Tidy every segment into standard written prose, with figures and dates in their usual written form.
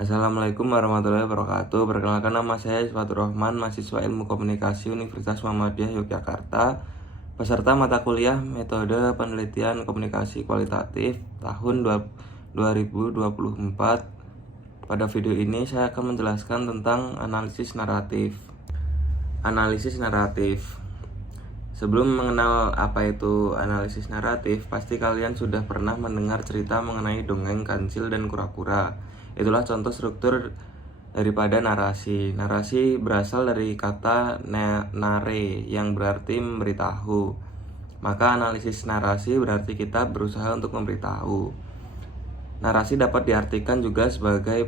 Assalamualaikum warahmatullahi wabarakatuh. Perkenalkan, nama saya Isfatur Rahman, mahasiswa Ilmu Komunikasi Universitas Muhammadiyah Yogyakarta, peserta mata kuliah Metode Penelitian Komunikasi Kualitatif tahun 2024. Pada video ini saya akan menjelaskan tentang analisis naratif. Analisis naratif. Sebelum mengenal apa itu analisis naratif, pasti kalian sudah pernah mendengar cerita mengenai dongeng, kancil, dan kura-kura. Itulah contoh struktur daripada narasi. Narasi berasal dari kata nare yang berarti memberitahu. Maka analisis narasi berarti kita berusaha untuk memberitahu. Narasi dapat diartikan juga sebagai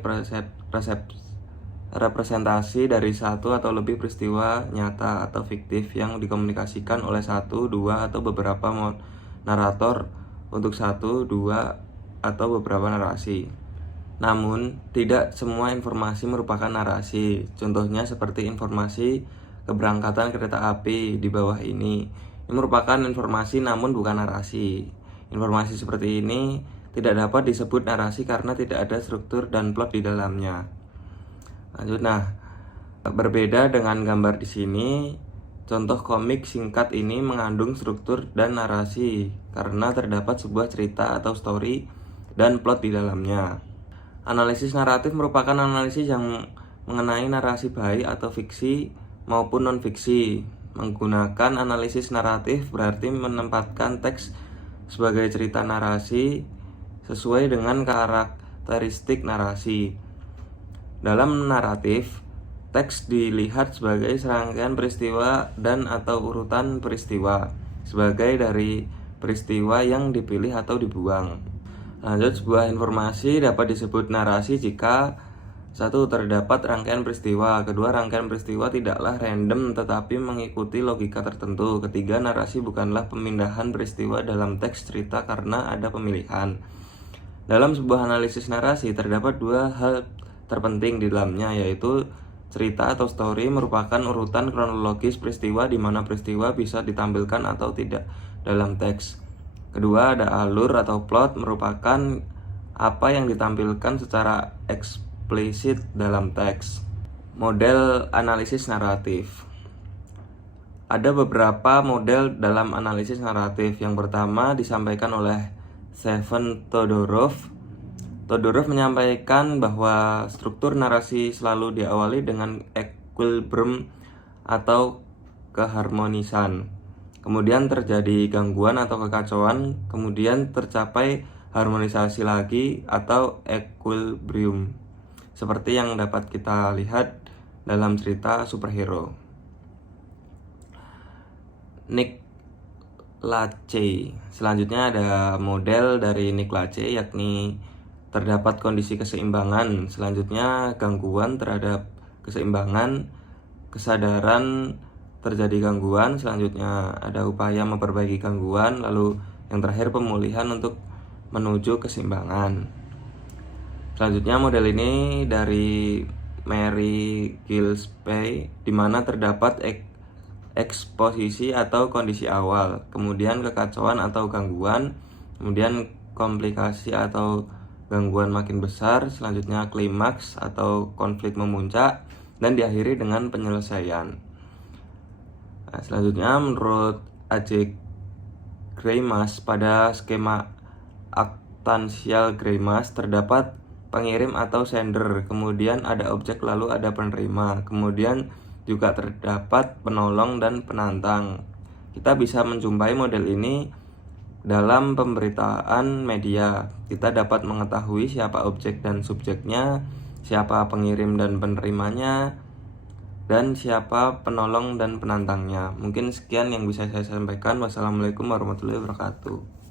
representasi dari satu atau lebih peristiwa nyata atau fiktif yang dikomunikasikan oleh satu, dua, atau beberapa narator untuk satu, dua, atau beberapa narasi. Namun, tidak semua informasi merupakan narasi. Contohnya seperti informasi keberangkatan kereta api di bawah ini. Ini merupakan informasi namun bukan narasi. Informasi seperti ini tidak dapat disebut narasi karena tidak ada struktur dan plot di dalamnya. Lanjut, berbeda dengan gambar di sini, contoh komik singkat ini mengandung struktur dan narasi karena terdapat sebuah cerita atau story dan plot di dalamnya. Analisis naratif merupakan analisis yang mengenai narasi baik atau fiksi maupun non-fiksi. Menggunakan analisis naratif berarti menempatkan teks sebagai cerita narasi sesuai dengan karakteristik narasi. Dalam naratif, teks dilihat sebagai serangkaian peristiwa dan atau urutan peristiwa, sebagai dari peristiwa yang dipilih atau dibuang. Lanjut, sebuah informasi dapat disebut narasi jika satu, terdapat rangkaian peristiwa. Kedua, rangkaian peristiwa tidaklah random tetapi mengikuti logika tertentu. Ketiga, narasi bukanlah pemindahan peristiwa dalam teks cerita karena ada pemilihan. Dalam sebuah analisis narasi terdapat dua hal terpenting di dalamnya, yaitu cerita atau story merupakan urutan kronologis peristiwa di mana peristiwa bisa ditampilkan atau tidak dalam teks. Kedua, ada alur atau plot merupakan apa yang ditampilkan secara eksplisit dalam teks. Model analisis naratif. Ada beberapa model dalam analisis naratif. Yang pertama disampaikan oleh Stephen Todorov. Todorov menyampaikan bahwa struktur narasi selalu diawali dengan equilibrium atau keharmonisan. Kemudian terjadi gangguan atau kekacauan, kemudian tercapai harmonisasi lagi atau equilibrium. Seperti yang dapat kita lihat dalam cerita superhero. Nick Lachey. Selanjutnya ada model dari Nick Lachey, yakni terdapat kondisi keseimbangan. Selanjutnya gangguan terhadap keseimbangan, kesadaran terjadi gangguan, selanjutnya ada upaya memperbaiki gangguan, lalu yang terakhir pemulihan untuk menuju keseimbangan. Selanjutnya model ini dari Mary Gillespie, di mana terdapat eksposisi atau kondisi awal, kemudian kekacauan atau gangguan, kemudian komplikasi atau gangguan makin besar, selanjutnya klimaks atau konflik memuncak, dan diakhiri dengan penyelesaian. Selanjutnya menurut A.J. Greimas, pada skema aktansial Greimas terdapat pengirim atau sender, kemudian ada objek, lalu ada penerima, kemudian juga terdapat penolong dan penantang. Kita bisa menjumpai model ini dalam pemberitaan media. Kita dapat mengetahui siapa objek dan subjeknya, siapa pengirim dan penerimanya, dan siapa penolong dan penantangnya. Mungkin sekian yang bisa saya sampaikan. Wassalamualaikum warahmatullahi wabarakatuh.